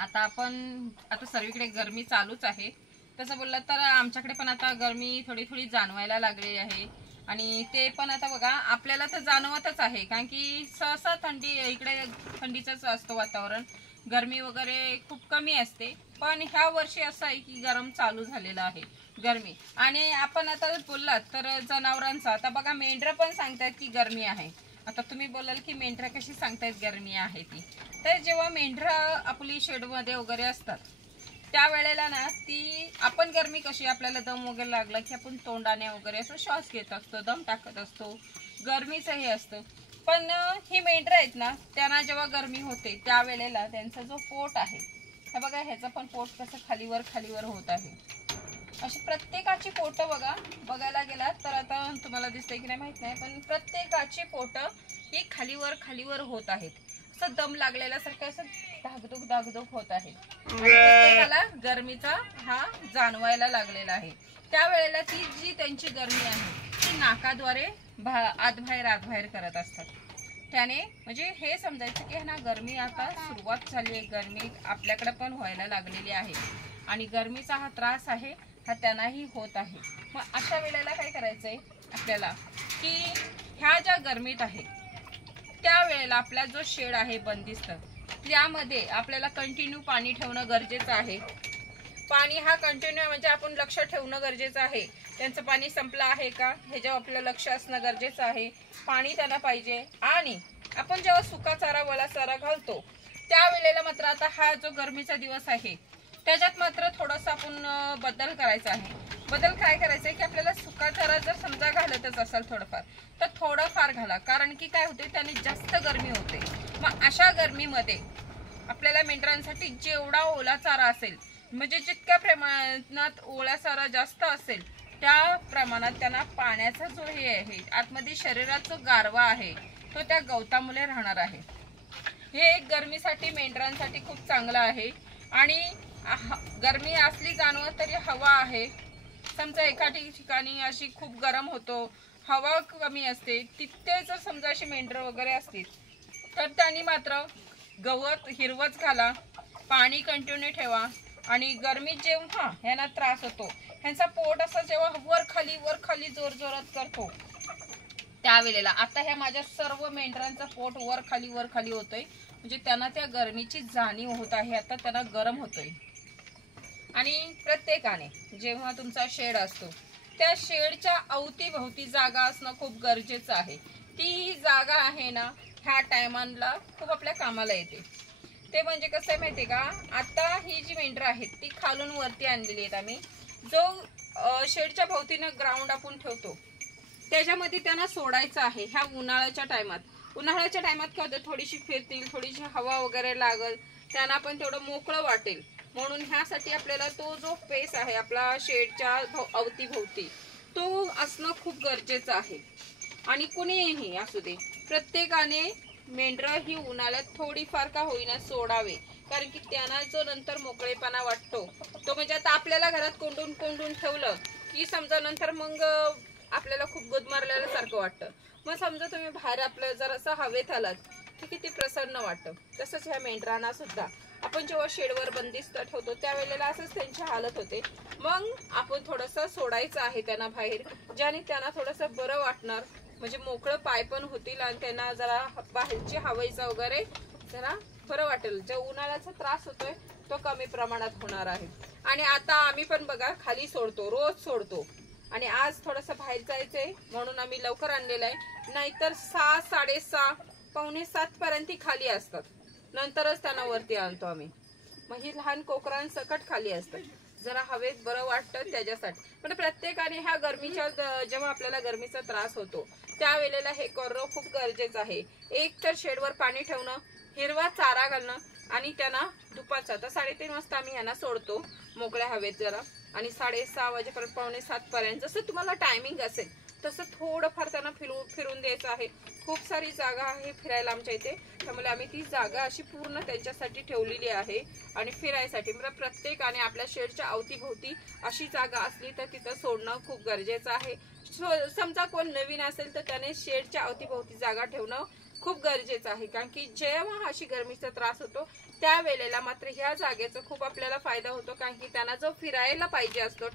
आता सर्वीकडे गरमी चालूच आहे। तसं बोललं तर आमच्याकडे पण आता गरमी थोडी थोडी जाणवायला लागली आहे आणि ते पण आता बघा आपल्याला तर जाणवतच आहे, कारण की सहसा थंडी इकडे थंडीचंच असतं वातावरण, गरमी वगैरे खूप कमी असते। पण ह्या वर्षी असं आहे की गरम चालू झालेलं आहे गरमी। आणि आपण आता बोललात तर जनावरांचा, आता बघा मेंढरं पण सांगतात की गरमी आहे। आता तुम्ही बोलाल की मेंढरं कशी सांगतायत गरमी आहे ती, तर जेव्हा मेंढरं आपली शेडमध्ये वगैरे असतात त्यावेळेला ना ती आपण गरमी कशी आपल्याला दम वगैरे लागला की आपण तोंडाने वगैरे असं श्वास घेत असतो, दम टाकत असतो, गरमीचं हे असतं। पण ही मेंढरं आहेत ना, त्यांना जेव्हा गरमी होते त्यावेळेला त्यांचा जो पोट आहे, हे बघा ह्याचं पण पोट कसं खालीवर खालीवर होत आहे। अशी प्रत्येकाची पोट बघायला गेलात तर आता तुम्हाला दिसतंय की नाही माहित नाही, पण प्रत्येकाची पोट ही खालीवर खालीवर होत आहेत, असं दम लागलेल्यासारखं असं धाकधूक धाकधूक होत आहे। प्रत्येकाला गरमीचा हा जाणवायला लागलेला आहे। त्यावेळेला ती जी त्यांची गरमी आहे ती नाकाद्वारे आत बाहेर करत असतात। त्याने म्हणजे हे समजायचं की ना गरमी आता सुरुवात झाली आहे, गरमी आपल्याकडे पण व्हायला लागलेली आहे आणि गरमीचा हा त्रास आहे हा त्यांनाही होत आहे। मग अशा वेळेला काय करायचंय आपल्याला की ह्या ज्या गरमीत आहे त्यावेळेला आपला जो शेड आहे बंदिस्त, त्यामध्ये आपल्याला कंटिन्यू पाणी ठेवणं गरजेचं आहे। पाणी हा कंटिन्यू म्हणजे आपण लक्ष ठेवणं गरजेचं आहे, त्यांचं पाणी संपलं आहे का ह्याच्यावर आपलं लक्ष असणं गरजेचं आहे। पाणी त्यांना पाहिजे। आणि आपण जेव्हा सुका चारा वला चारा घालतो त्यावेळेला मात्र आता हा जो गरमीचा दिवस आहे त्याच्यात मात्र थोडंसं आपण बदल करायचा आहे। बदल काय करायचं आहे की आपल्याला सुका चारा जर समजा घालतच असाल थोडंफार तर थोडंफार घाला, कारण की काय होते त्याने जास्त गरमी होते। मग अशा गरमीमध्ये आपल्याला मेंढरांसाठी जेवढा ओला चारा असेल, म्हणजे जितक्या प्रमाणात ओला चारा जास्त असेल त्या प्रमाणात त्यांना पाण्याचा जो हे आहे आतमध्ये शरीराचा गारवा आहे तो त्या गवतामुळे राहणार आहे। हे एक गरमीसाठी मेंढरांसाठी खूप चांगलं आहे। आणि गरमी असली जाणवत तरी हवा आहे, समजा एका ठिकाणी अशी खूप गरम होतो, हवा कमी असते, तिथे जर समजा अशी मेंढरं वगैरे असतील तर त्यांनी मात्र गवत हिरवच घाला, पाणी कंटिन्यू ठेवा। आणि गरमीत जेव्हा ह्यांना त्रास होतो, ह्यांचा पोट असं जेव्हा वर खाली जोर जोरात करतो त्यावेळेला आता ह्या माझ्या सर्व मेंढरांचं पोट वर खाली होतंय, म्हणजे त्यांना त्या गरमीची जाणीव होत आहे, आता त्यांना गरम होतंय। आणि प्रत्येकाने जेव्हा तुमचा शेड असतो त्या शेडच्या अवतीभोवती जागा असणं खूप गरजेचं आहे। ती जागा आहे ना ह्या टायमाला खूप आपल्या कामाला येते। ते म्हणजे कसं आहे माहिती का, आता ही जी मेंढरं आहेत ती खालून वरती आणलेली आहेत आम्ही, जो शेडच्या भोवतीनं ग्राउंड आपण ठेवतो त्याच्यामध्ये त्यांना सोडायचं आहे ह्या उन्हाळ्याच्या टायमात। उन्हाळ्याच्या टायमात काय होतं, थोडीशी फिरतील, थोडीशी हवा वगैरे लागल, त्यांना पण तेवढं मोकळं वाटेल, म्हणून ह्यासाठी आपल्याला तो जो स्पेस आहे आपला शेडच्या अवतीभोवती तो असणं खूप गरजेचं आहे। आणि कुणीही असू दे प्रत्येकाने मेंढरं ही उन्हाळ्यात थोडीफार का होईना सोडावे, कारण की त्यांना जो नंतर मोकळेपणा वाटतो तो म्हणजे आता आपल्याला घरात कोंडून ठेवलं की समजा नंतर मग आपल्याला खूप गुदमरल्यासारखं वाटतं। मग समजा तुम्ही बाहेर आपलं जरासं हवेत आलात की किती प्रसन्न वाटतं। तसंच ह्या मेंढरांना सुद्धा आपण जेव्हा शेडवर बंदिस्त ठेवतो त्यावेळेला असंच त्यांची हालत होते। मग आपण थोडंसं सोडायचं आहे त्यांना बाहेर, ज्याने त्यांना थोडंसं बरं वाटणार, म्हणजे मोकळं पाय पण होतील आणि त्यांना जरा बाहेरची हवेचा वगैरे जरा बरं वाटेल। जो उन्हाळ्याचा त्रास होतोय तो कमी प्रमाणात होणार आहे। आणि आता आम्ही पण बघा खाली सोडतो, रोज सोडतो, आणि आज थोडंसं बाहेर जायचंय म्हणून आम्ही लवकर आणलेलं आहे, नाहीतर 6, 6:30, पावणे 7 पर्यंत खाली असतात, नंतरच त्यांना वरती आणतो आम्ही। मग ही लहान कोकरांसकट खाली असतात, जरा हवेत बरं वाटतं त्याच्यासाठी। पण प्रत्येकाने ह्या गरमीच्या जेव्हा आपल्याला गरमीचा त्रास होतो त्यावेळेला हे करणं खूप गरजेचं आहे। एक तर शेडवर पाणी ठेवणं, हिरवा चारा घालणं, आणि त्यांना दुपारचा आता 3:30 वाजता आम्ही यांना सोडतो मोकळ्या हवेत जरा, आणि 6:30 वाजेपर्यंत पावणे 7 पर्यंत जसं तुम्हाला टायमिंग असेल तसं थोडंफार त्यांना फिरून द्यायचं आहे। खूप सारी जागा आहे फिरायला आमच्या इथे, त्यामुळे आम्ही ती जागा अशी पूर्ण त्यांच्यासाठी ठेवलेली आहे आणि फिरायसाठी। म्हणजे प्रत्येकाने आपल्या शेडच्या अवतीभोवती अशी जागा असली तर तिथं सोडणं खूप गरजेचं आहे। समजा कोण नवीन असेल तर त्याने शेडच्या अवतीभोवती जागा ठेवणं खूप गरजेचं आहे, कारण की जेव्हा अशी गरमीचा त्रास होतो त्यावेळेला मात्र ह्या जागेचा खूप आपल्याला फायदा होतो, कारण की त्यांना जो फिरायला पाहिजे असतो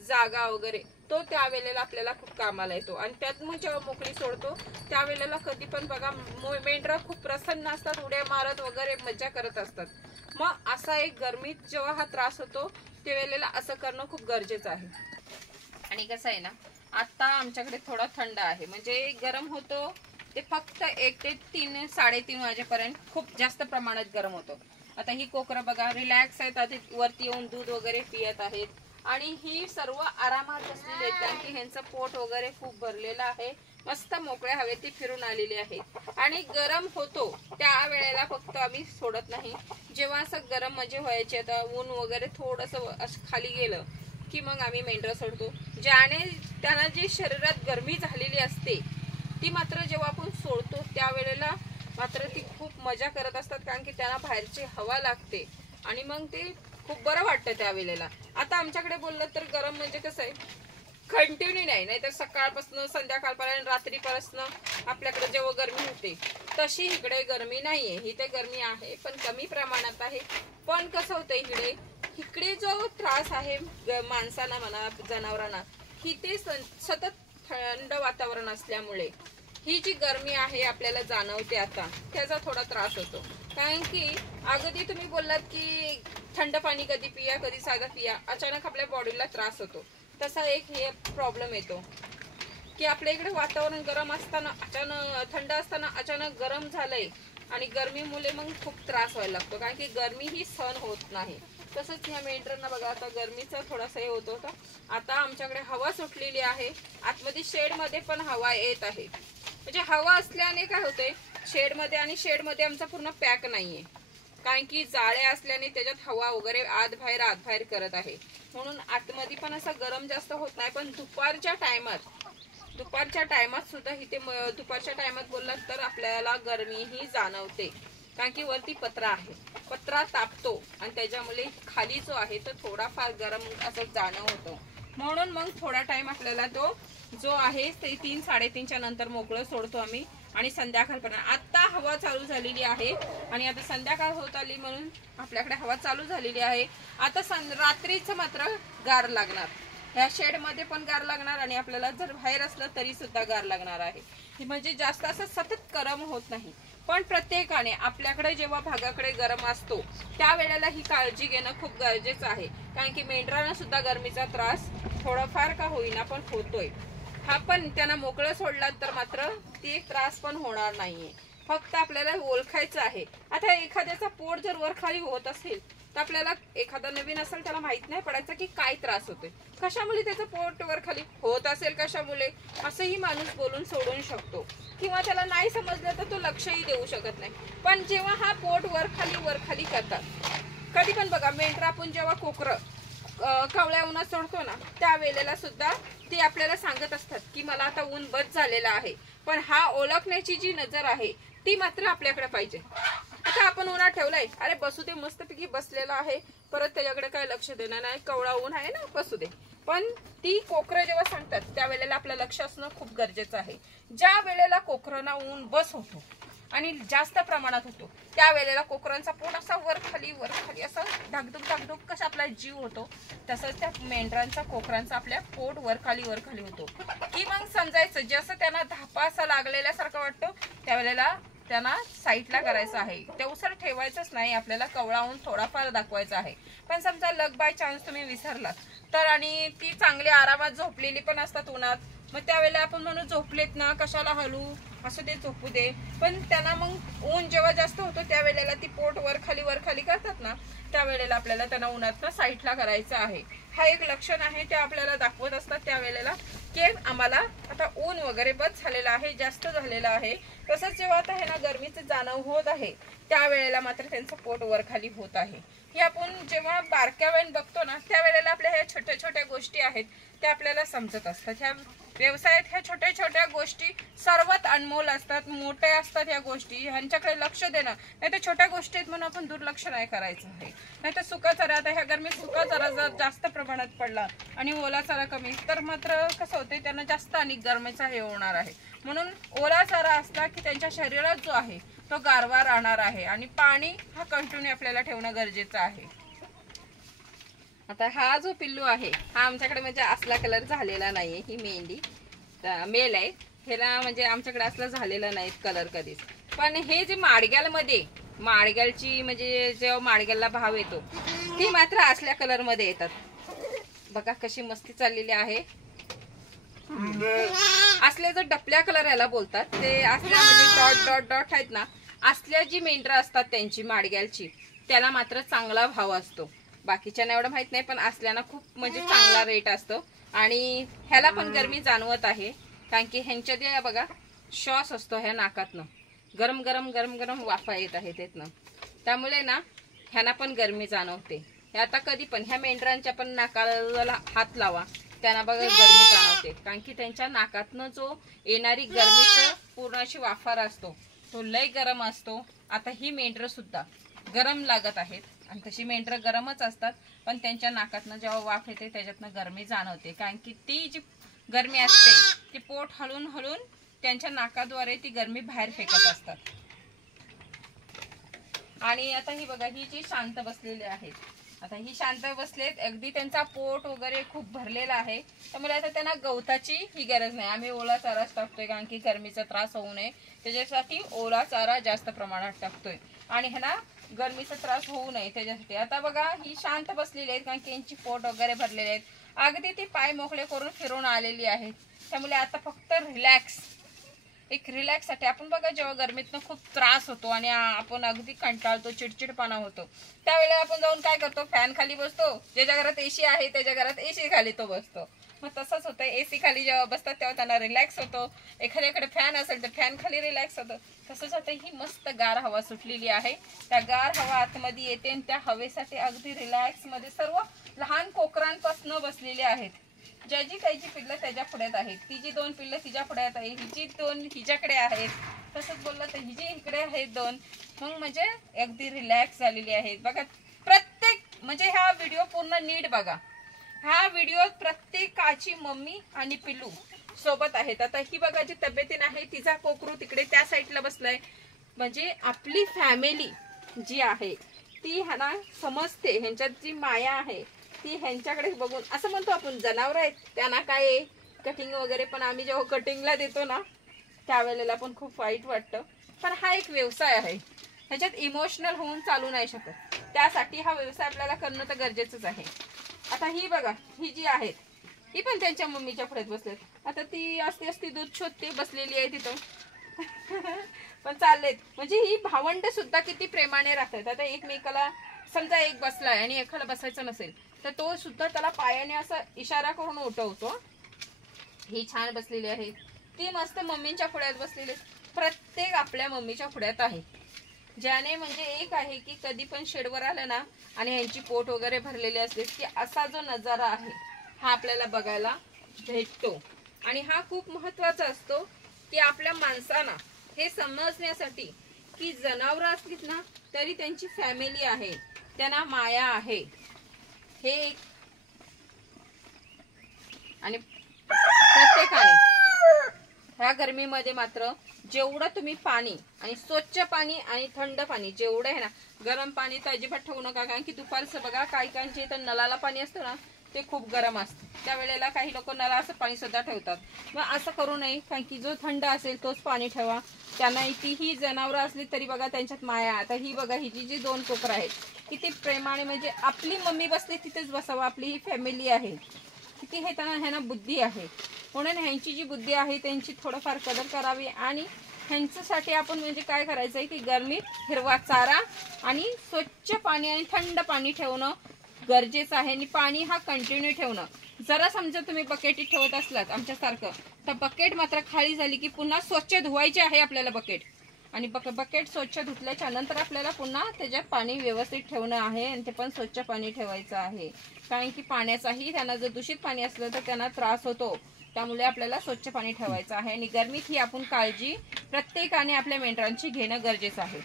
जागा वगैरे तो त्यावेळेला आपल्याला खूप कामाला येतो। आणि त्यात मग जेव्हा मोकळी सोडतो त्यावेळेला कधी पण बघा मेंढरा खूप प्रसन्न असतात, उड्या मारत वगैरे मजा करत असतात। मग असा एक गरमीत जेव्हा हा त्रास होतो त्यावेळेला असं करणं खूप गरजेचं आहे। आणि कसं आहे ना, आता आमच्याकडे थोडा थंड आहे, म्हणजे गरम होतो ते फक्त 1 ते 3 3:30 वाजेपर्यंत खूप जास्त प्रमाणात गरम होतो। आता ही कोकरं बघा रिलॅक्स आहेत, आधी वरती येऊन दूध वगैरे पियत आहेत आणि ही सर्व आरामात बसलेली आहेत, कारण की ह्यांचं पोट वगैरे खूप भरलेलं आहे, मस्त मोकळ्या हवेत फिरून आलेली आहे। आणि गरम होतो त्या वेळेला फक्त आम्ही सोडत नाही, जेव्हा असं गरम म्हणजे व्हायचे आता ऊन वगैरे थोडंसं खाली गेलं की मग आम्ही मेंढरं सोडतो, ज्याने त्यांना जी शरीरात गरमी झालेली असते ती मात्र जेव्हा आपण सोडतो त्यावेळेला मात्र ती खूप मजा करत असतात, कारण की त्यांना बाहेरची हवा लागते आणि मग ते खूप बरं वाटतं त्यावेळेला। आता आमच्याकडे बोललं तर गरम म्हणजे कसं आहे, कंटिन्यू नाही तर सकाळपासून संध्याकाळपर्यंत रात्रीपासून आपल्याकडे जेव्हा गरमी होते तशी इकडे गरमी नाहीये, इथे गरमी आहे पण कमी प्रमाणात आहे। पण कसं होतं इकडे जो त्रास आहे माणसांना म्हणा जनावरांना, ही ते सतत थंड वातावरण असल्यामुळे ही जी गरमी आहे आपल्याला जाणवते, आता त्याचा थोडा त्रास होतो। कारण की अगदी तुम्ही बोललात की थंड पाणी कधी पिया कधी साधं पिया, अचानक आपल्या बॉडीला त्रास होतो, तसा एक हे प्रॉब्लेम येतो की आपल्या इकडे वातावरण गरम असताना अचानक थंड असताना अचानक गरम झालंय आणि गरमीमुळे मग खूप त्रास व्हायला लागतो, कारण की गरमी ही सहन होत नाही। तसंच ह्या मेंढरांना बघा आता गरमीचा थोडासा हे होत होता, आता आमच्याकडे हवा सुटलेली आहे, आतमध्ये शेड मध्ये पण हवा येत आहे, म्हणजे हवा असल्याने काय होतंय शेड मध्ये, आणि शेड मध्ये आमचा पूर्ण पॅक नाहीये, कारण की जाळे असल्याने त्याच्यात हवा वगैरे आत बाहेर करत आहे, म्हणून आतमध्ये पण असं गरम जास्त होत नाही। पण दुपारच्या टायमात सुद्धा इथे दुपारच्या टायमात बोललात तर आपल्याला गरमी ही जाणवते, कारण की वरती पत्रा तापतो आणि त्याच्यामुळे खाली जो आहे तो थोडाफार गरम असं जाणव होतो, म्हणून मग थोडा टाइम आपल्याला तो जो आहे ते 3 3:30च्या नंतर मोकळं सोडतो आम्ही। आणि संध्याकाळपर्यंत आता हवा चालू झालेली आहे आणि आता संध्याकाळ होत आली म्हणून आपल्याकडे हवा चालू झालेली आहे। आता रात्रीचं मात्र गार लागणार, ह्या शेड मध्ये पण गार लागणार आणि आपल्याला जर बाहेर असलं तरी सुद्धा गार लागणार आहे, म्हणजे जास्त असं सतत गरम होत नाही। पण प्रत्येकाने आपल्याकडे जेव्हा भागाकडे गरम असतो त्यावेळेला ही काळजी घेणं खूप गरजेचं आहे, कारण की मेंढरांना सुद्धा गरमीचा त्रास थोडाफार का होईना पण होतोय। हा पण त्यांना मोकळं सोडलात तर मात्र ती त्रास पण होणार नाहीये, फक्त आपल्याला ओळखायचं आहे। आता एखाद्याचा पोट जर वर खाली होत असेल तर आपल्याला एखादा नवीन असेल त्याला माहित नाही पडायचं की काय त्रास होतोय, कशामुळे त्याचं पोट वर खाली होत असेल कशामुळे, असंही माणूस बोलून सोडून शकतो, किंवा त्याला नाही समजलं तर तो लक्षही देऊ शकत नाही। पण जेव्हा हा पोट वर खाली करतात, कधी पण बघा मेंढरा आपण जेव्हा कोकरं कवळ्या उन्हात सोडतो ना त्यावेळेला सुद्धा ते आपल्याला सांगत असतात की मला आता ऊन बस झालेला आहे, पण हा ओळखण्याची जी नजर आहे ती मात्र आपल्याकडे पाहिजे। आता आपण उन्हात ठेवलाय, अरे बसू दे मस्तपैकी बसलेला आहे, परत त्याच्याकडे काय लक्ष देणार नाही, कवळा ऊन आहे ना बसू दे, पण ती कोकरं जेव्हा सांगतात त्यावेळेला आपलं लक्ष असणं खूप गरजेचं आहे। ज्या वेळेला कोकरांना ऊन बस होतो आणि जास्त प्रमाणात होतो त्यावेळेला कोकरांचा पोट असा वर खाली असं धाकधूक कसा आपला जीव होतो, तसंच त्या मेंढरांचा कोकरांचा आपल्या पोट वर खाली होतो, की मग समजायचं जसं त्यांना धापा असा लागलेल्यासारखं वाटतं त्यावेळेला त्यांना साईडला करायचं आहे, तेवसर ठेवायचंच नाही, आपल्याला कवळावून थोडाफार दाखवायचा आहे। पण समजा लक बाय चान्स तुम्ही विसरलात तर, आणि ती चांगली आरामात झोपलेली पण असतात उन्हात, मग त्यावेळेला आपण म्हणू झोपलेत ना कशाला हलू, असं ते झोपू दे, पण त्यांना मग ऊन जेव्हा जास्त होतो त्यावेळेला ती पोट वर खाली करतात ना त्यावेळेला आपल्याला त्यांना उन्हात साईडला करायचं आहे। हा एक लक्षण आहे, ते आपल्याला दाखवत असतात त्यावेळेला की आम्हाला आता ऊन वगैरे बस झालेला आहे, जास्त झालेला आहे। तसंच जेव्हा आता हे ना गरमीचं जाणव होत आहे त्यावेळेला मात्र त्यांचं पोट वर खाली होत आहे। हे आपण जेव्हा बारक्या वेळेला बघतो ना त्यावेळेला आपल्या ह्या छोट्या गोष्टी आहेत त्या आपल्याला समजत असतात। ह्या व्यवसायात ह्या छोट्या गोष्टी सर्वात अनमोल असतात, मोठ्या असतात ह्या गोष्टी, ह्यांच्याकडे लक्ष देणं, नाही तर छोट्या गोष्टी आहेत म्हणून आपण दुर्लक्ष नाही करायचं आहे। नाही तर सुका चारा, आता ह्या गरमीत सुका चारा जर जास्त प्रमाणात पडला आणि ओला चारा कमी तर मात्र कसं होते त्यांना जास्त आणि गरमीचा हे होणार आहे, म्हणून ओला चारा असला की त्यांच्या शरीरात जो आहे तो गारवा राहणार आहे आणि पाणी हा कंटिन्यू आपल्याला ठेवणं गरजेचं आहे. आता हा जो पिल्लू आहे हा आमच्याकडे म्हणजे असला कलर झालेला नाहीये, ही मेंढी मेल आहे, ह्याला म्हणजे आमच्याकडे असला झालेला नाही कलर कधीच. पण हे जे माडग्यालची म्हणजे जेव्हा माडग्याला भाव येतो ती मात्र असल्या कलर मध्ये येतात. बघा कशी मस्ती चाललेली आहे. असल्या जो डपल्या कलर याला बोलतात, ते असल्या म्हणजे डॉट डॉट डॉट आहेत ना, असल्या जी मेंढरं असतात त्यांची माडग्यालची त्याला मात्र चांगला भाव असतो. बाकीच्यांना एवढं माहित नाही, पण असल्याना खूप म्हणजे चांगला रेट असतो. आणि ह्याला पण गरमी जाणवत आहे, कारण की ह्यांच्या जे बघा श्वास असतो ह्या नाकातनं गरम गरम गरम गरम वाफा येत आहे त्यातनं, त्यामुळे ना ह्यांना पण गरमी जाणवते. हे आता कधी पण ह्या मेंढरांच्या पण नाकाला हात लावा, त्यांना बघा गरमी जाणवते, कारण की त्यांच्या नाकातनं जो येणारी गरमीचा पूर्ण अशी वाफार असतो तो लय गरम असतो. आता ही मेंढरं सुद्धा गरम लागत आहेत आणि तशी मेंढरं गरमच असतात, पण त्यांच्या नाकातनं जेव्हा वाफ येते त्याच्यातनं गरमी जाणवते, कारण की ती जी गरमी असते ती पोट हलून हलून त्यांच्या नाकाद्वारे ती गरमी बाहेर फेकत असतात. आणि आता ही बघा ही जी शांत बसलेली आहेत, आता ही शांत बसलेत, अगदी त्यांचा पोट वगैरे खूप भरलेला आहे, त्यामुळे आता त्यांना गवताची ही गरज नाही. आम्ही ओला चाराच टाकतोय, कारण की गरमीचा त्रास होऊ नये त्याच्यासाठी ओला चारा जास्त प्रमाणात टाकतोय आणि ह्यांना गरमीचा त्रास होऊ नये त्याच्यासाठी. आता बघा ही शांत बसलेली आहेत, कारण की यांची पोट वगैरे भरलेले आहेत, अगदी ती पाय मोकळे करून फिरून आलेली आहेत. त्यामुळे आता फक्त रिलॅक्स साठी आपण बघा जेव्हा गरमीतनं खूप त्रास होतो आणि आपण अगदी कंटाळतो, चिडचिडपणा होतो, त्यावेळेला आपण जाऊन काय करतो, फॅन खाली बसतो. ज्याच्या घरात एसी आहे त्याच्या घरात एसी खाली तो बसतो. मग तसंच होतं, एसी खाली जेव्हा बसतात तेव्हा त्यांना रिलॅक्स होतो. एखाद्याकडे फॅन असेल तर फॅन खाली रिलॅक्स होतं. तसंच आता ही मस्त गार हवा सुटलेली आहे, त्या गार हवा आतमध्ये येते आणि त्या हवेसाठी अगदी रिलॅक्स मध्ये सर्व लहान कोकरांपासून बसलेले आहेत. ज्याची त्याची पिल्लं त्याच्या पुढ्यात आहेत, तिची 2 पिल्लं तिच्या पुढ्यात आहे, हिची 2 हिच्याकडे आहेत, तसंच बोललं तर हिची इकडे आहेत 2. मग म्हणजे अगदी रिलॅक्स झालेली आहेत. बघा प्रत्येक म्हणजे हा व्हिडिओ पूर्ण नीट बघा. हा व्हिडिओ प्रत्येकाची मम्मी आणि पिल्लू सोबत आहेत. आता ही बघा जी तब्येतीने आहे तिचा कोकरू तिकडे त्या साईडला बसलाय, म्हणजे आपली फॅमिली जी आहे ती ह्यांना समजते, ह्यांच्यात जी माया आहे ती ह्यांच्याकडे बघून. असं म्हणतो आपण जनावर आहेत त्यांना काय कटिंग वगैरे, पण आम्ही जेव्हा कटिंगला देतो ना त्यावेळेला पण खूप वाईट वाटतं, पण हा एक व्यवसाय आहे, ह्याच्यात इमोशनल होऊन चालू नाही शकत, त्यासाठी हा व्यवसाय आपल्याला करणं तर गरजेचंच आहे. आता ही बघा ही जी आहेत ही पण त्यांच्या मम्मीच्या पुढे बसलेत. आता ती असती दूध शोधते बसलेली आहे तिथं पण चाललेत, म्हणजे ही भावंड सुद्धा किती प्रेमाने राहतात. आता एकमेकाला समजा एक बसलाय आणि एखादा बसायचं नसेल तर तो सुद्धा त्याला पायाने असा इशारा करून उठवतो. ही छान बसलेली आहे, ती मस्त मम्मीच्या पुढ्यात बसलेली, प्रत्येक आपल्या मम्मीच्या पुढ्यात आहे. ज्याने म्हणजे एक आहे की कधी पण शेडवर आलं ना आणि यांची पोट वगैरे भरलेले असते की असा जो नजारा आहे हा आपल्याला बघायला भेटतो. आणि हा खूप महत्वाचा असतो की आपल्या माणसांना हे समजण्यासाठी की जनावरं असलीत ना तरी त्यांची फॅमिली आहे, त्यांना माया आहे हे. आणि प्रत्येकाने ह्या गरमीमध्ये मात्र जेवढं तुम्ही पाणी आणि स्वच्छ पाणी आणि थंड पाणी जेवढं आहे ना, गरम पाणी तर अजिबात ठेवू नका, कारण की दुपारचं बघा काही काहींच्या इथं नळाला पाणी असतं ना ते खूप गरम असतं, त्यावेळेला काही लोक नळाचं पाणी सुद्धा ठेवतात. मग असं करू नये, कारण की जो थंड असेल तोच पाणी ठेवा. त्यांना तीही जनावरं असली तरी बघा त्यांच्यात माया. आता ही बघा हिची जी 2 कोकरं आहेत किती प्रेमाने, म्हणजे आपली मम्मी बसली तिथेच बसावं, आपली ही फॅमिली आहे, किती हे त्यांना ह्यांना बुद्धी आहे. म्हणून ह्यांची जी बुद्धी आहे त्यांची थोडंफार कदर करावी आणि ह्यांच्यासाठी आपण म्हणजे काय करायचं आहे की गरमीत हिरवा चारा आणि स्वच्छ पाणी आणि थंड पाणी ठेवणं गरजेचं आहे. आणि पाणी हा कंटिन्यू ठेवणं. जरा समजा तुम्ही बकेटी ठेवत असलात आमच्यासारखं तर बकेट मात्र खाली झाली की पुन्हा स्वच्छ धुवायचे आहे आपल्याला बकेट, आणि बकेट स्वच्छ धुतल्याच्या नंतर आपल्याला पुन्हा त्याच्यात पाणी व्यवस्थित ठेवणं आहे आणि ते पण स्वच्छ पाणी ठेवायचं आहे. कारण की पाण्याचाही त्यांना जर दूषित पाणी असलं तर त्यांना त्रास होतो, त्यामुळे आपल्याला स्वच्छ पाणी ठेवायचं आहे. आणि गरमीत ही आपण काळजी प्रत्येकाने आपल्या मेंढरांची घेणं गरजेचं आहे.